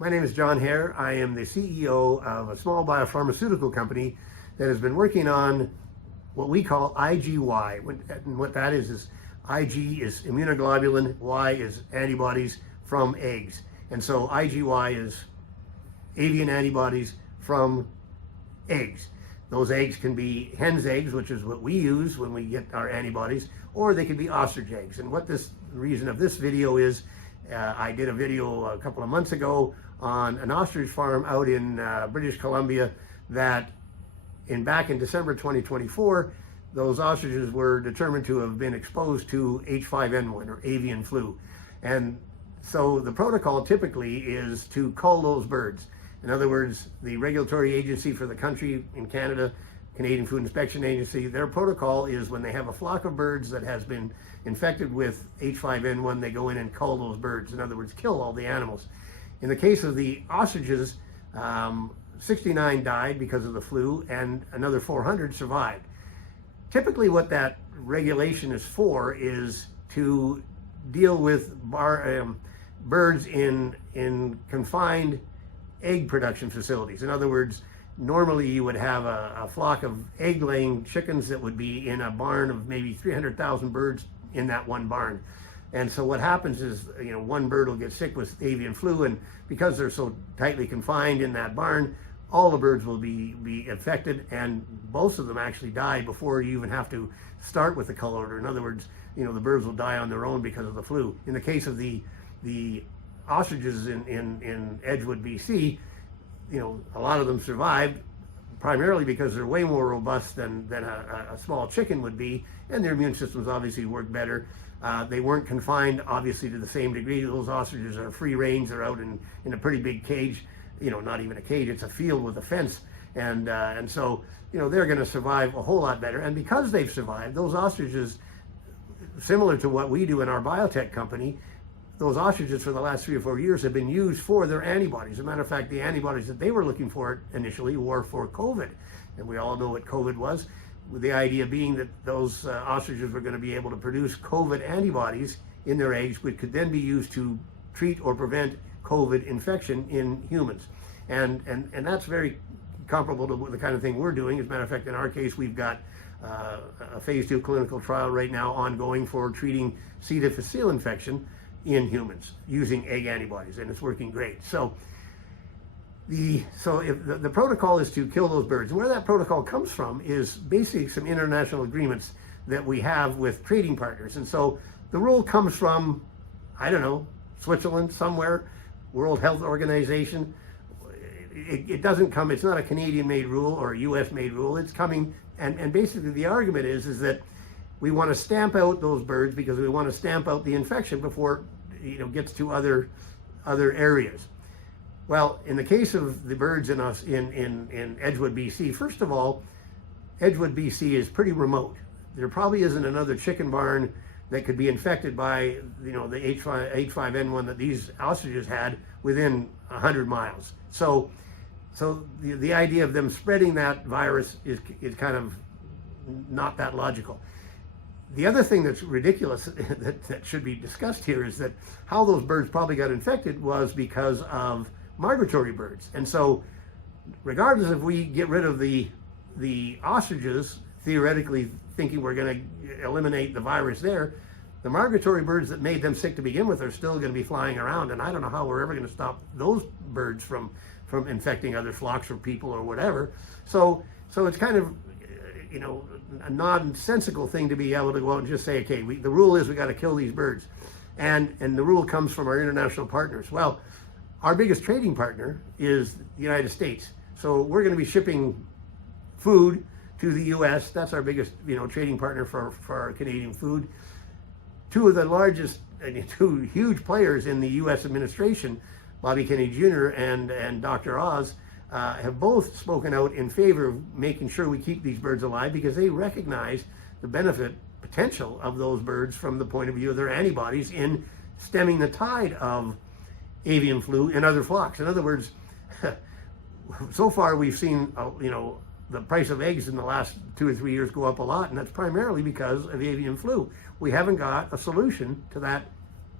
My name is John Hare. I am the CEO of a small biopharmaceutical company that has been working on what we call IgY. And what that is Ig is immunoglobulin, Y is antibodies from eggs. And so IgY is avian antibodies from eggs. Those eggs can be hen's eggs, which is what we use when we get our antibodies, or they can be ostrich eggs. And what the reason of this video is, I did a video a couple of months ago on an ostrich farm out in British Columbia that back in December 2024, those ostriches were determined to have been exposed to H5N1 or avian flu. And so the protocol typically is to cull those birds. In other words, the regulatory agency for the country in Canada, Canadian Food Inspection Agency, their protocol is when they have a flock of birds that has been infected with H5N1, they go in and cull those birds. In other words, kill all the animals. In the case of the ostriches, 69 died because of the flu and another 400 survived. Typically what that regulation is for is to deal with birds in confined egg production facilities. In other words, normally you would have a flock of egg-laying chickens that would be in a barn of maybe 300,000 birds in that one barn. And so what happens is, one bird will get sick with avian flu, and because they're so tightly confined in that barn, all the birds will be affected, and most of them actually die before you even have to start with the cull order. In other words, the birds will die on their own because of the flu. In the case of the ostriches in Edgewood, BC, a lot of them survived primarily because they're way more robust than a small chicken would be, and their immune systems obviously work better. They weren't confined, obviously, to the same degree. Those ostriches are free range. They're out in a pretty big cage, not even a cage, it's a field with a fence. And so, they're going to survive a whole lot better. And because they've survived, those ostriches, similar to what we do in our biotech company, those ostriches for the last 3 or 4 years have been used for their antibodies. As a matter of fact, the antibodies that they were looking for initially were for COVID. And we all know what COVID was, with the idea being that those ostriches were going to be able to produce COVID antibodies in their eggs, which could then be used to treat or prevent COVID infection in humans. And that's very comparable to the kind of thing we're doing. As a matter of fact, in our case, we've got a phase 2 clinical trial right now ongoing for treating C. difficile infection in humans using egg antibodies, and it's working great. So the protocol is to kill those birds. And where that protocol comes from is basically some international agreements that we have with trading partners. And so the rule comes from, I don't know, Switzerland somewhere, World Health Organization. It doesn't come, it's not a Canadian-made rule or a US-made rule. It's coming, and basically the argument is that we want to stamp out those birds because we want to stamp out the infection before it gets to other areas. Well, in the case of the birds in Edgewood, BC, first of all, Edgewood, BC is pretty remote. There probably isn't another chicken barn that could be infected by the H5N1 that these ostriches had within 100 miles. So the idea of them spreading that virus is kind of not that logical. The other thing that's ridiculous that should be discussed here is that how those birds probably got infected was because of migratory birds. And so regardless if we get rid of the ostriches, theoretically thinking we're going to eliminate the virus there, the migratory birds that made them sick to begin with are still going to be flying around, and I don't know how we're ever going to stop those birds from infecting other flocks or people or whatever. So it's kind of a nonsensical thing to be able to go out and just say, okay, the rule is we got to kill these birds, and the rule comes from our international partners. Well, our biggest trading partner is the United States, so we're going to be shipping food to the U.S. That's our biggest trading partner for our Canadian food. Two of the largest, two huge players in the U.S. administration, Bobby Kennedy Jr. and Dr. Oz, have both spoken out in favor of making sure we keep these birds alive because they recognize the benefit potential of those birds from the point of view of their antibodies in stemming the tide of avian flu in other flocks. In other words, so far we've seen, the price of eggs in the last 2 or 3 years go up a lot, and that's primarily because of avian flu. We haven't got a solution to that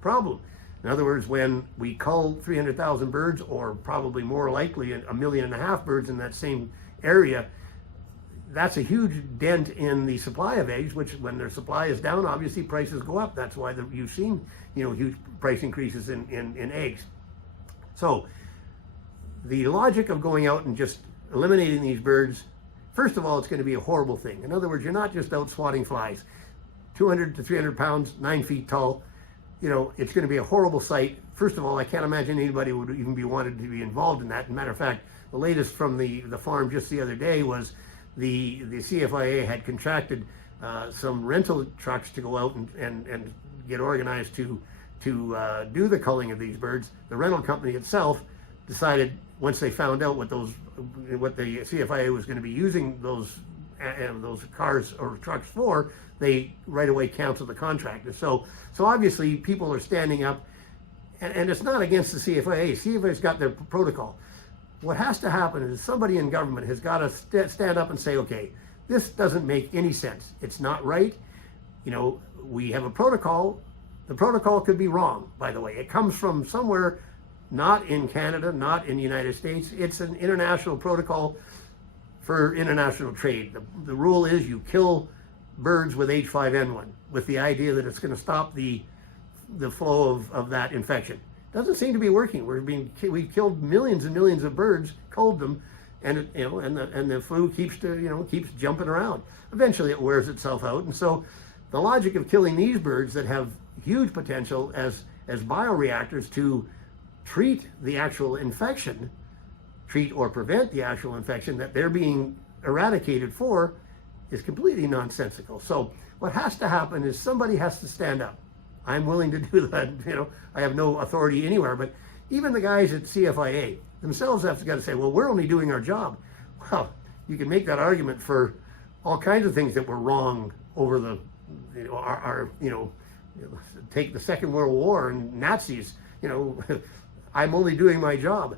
problem. In other words, when we cull 300,000 birds, or probably more likely 1.5 million birds in that same area, that's a huge dent in the supply of eggs, which when their supply is down, obviously prices go up. That's why you've seen, huge price increases in eggs. So the logic of going out and just eliminating these birds, first of all, it's going to be a horrible thing. In other words, you're not just out swatting flies. 200 to 300 pounds, 9 feet tall, it's going to be a horrible sight. First of all, I can't imagine anybody would even be wanted to be involved in that. As a matter of fact, the latest from the farm just the other day was the CFIA had contracted some rental trucks to go out and get organized to do the culling of these birds. The rental company itself decided, once they found out what the CFIA was going to be using those cars or trucks for, they right away canceled the contract. So obviously people are standing up, and it's not against the CFIA. CFIA's got their protocol. What has to happen is somebody in government has got to stand up and say, okay, this doesn't make any sense. It's not right. We have a protocol. The protocol could be wrong, by the way. It comes from somewhere not in Canada, not in the United States. It's an international protocol for international trade. The rule is you kill birds with H5N1 with the idea that it's going to stop the flow of that infection. Doesn't seem to be working. We've killed millions and millions of birds, culled them, and the flu keeps jumping around. Eventually, it wears itself out. And so, the logic of killing these birds that have huge potential as bioreactors to treat the actual infection, treat or prevent the actual infection that they're being eradicated for, is completely nonsensical. So, what has to happen is somebody has to stand up. I'm willing to do that. I have no authority anywhere, but even the guys at CFIA themselves have got to say, well, we're only doing our job. Well, you can make that argument for all kinds of things that were wrong over take the Second World War and Nazis. I'm only doing my job,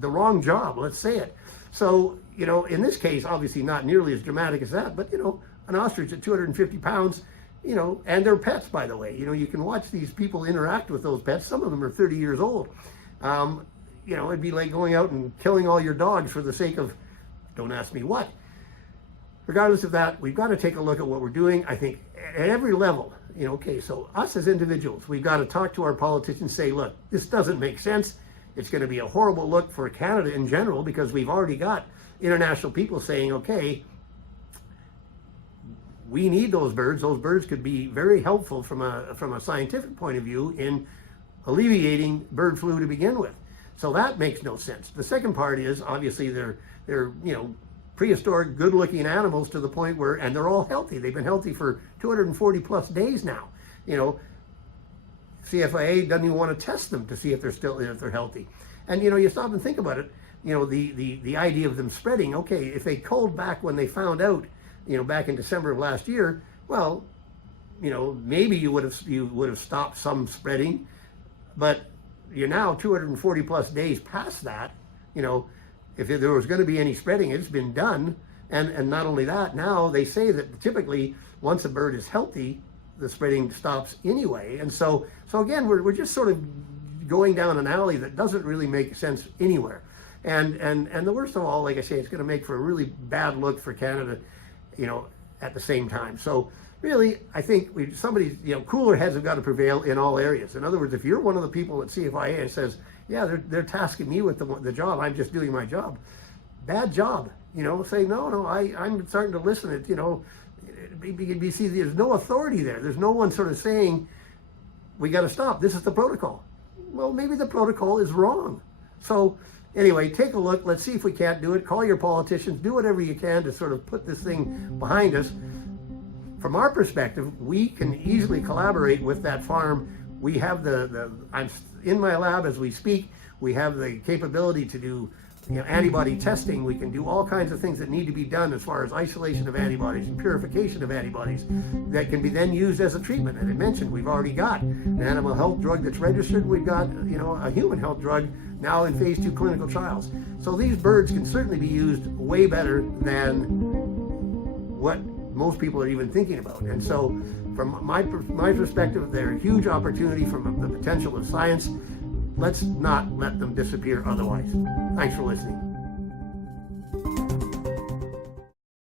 the wrong job, let's say it. So, in this case, obviously not nearly as dramatic as that, but, an ostrich at 250 pounds, and their pets, by the way. You can watch these people interact with those pets. Some of them are 30 years old. It'd be like going out and killing all your dogs for the sake of, don't ask me what. Regardless of that, we've got to take a look at what we're doing. I think at every level, so us as individuals, we've got to talk to our politicians, say, look, this doesn't make sense. It's going to be a horrible look for Canada in general, because we've already got international people saying, okay, we need those birds. Those birds could be very helpful from a scientific point of view in alleviating bird flu to begin with. So that makes no sense. The second part is, obviously, they're prehistoric, good-looking animals to the point where, and they're all healthy. They've been healthy for 240 plus days now. CFIA doesn't even want to test them to see if they're healthy. And you stop and think about it. The idea of them spreading. Okay, if they culled back when they found out, back in December of last year, well, maybe you would have stopped some spreading, but you're now 240 plus days past that. If there was going to be any spreading, it's been done. And not only that, now they say that typically once a bird is healthy, the spreading stops anyway. And so again, we're just sort of going down an alley that doesn't really make sense anywhere. And the worst of all, like I say, it's going to make for a really bad look for Canada, at the same time. So really, I think cooler heads have got to prevail in all areas. In other words, if you're one of the people at CFIA and says, yeah, they're tasking me with the job, I'm just doing my job. Bad job. Say, no, I'm starting to listen. You see, there's no authority there. There's no one sort of saying, we got to stop. This is the protocol. Well, maybe the protocol is wrong. So anyway, take a look. Let's see if we can't do it. Call your politicians. Do whatever you can to sort of put this thing behind us. From our perspective, we can easily collaborate with that farm. We have I'm in my lab as we speak. We have the capability to do antibody testing. We can do all kinds of things that need to be done as far as isolation of antibodies and purification of antibodies that can be then used as a treatment. And I mentioned we've already got an animal health drug that's registered. We've got a human health drug now in phase 2 clinical trials. So these birds can certainly be used way better than what most people are even thinking about. And so From my perspective, they're a huge opportunity from the potential of science. Let's not let them disappear otherwise. Thanks for listening.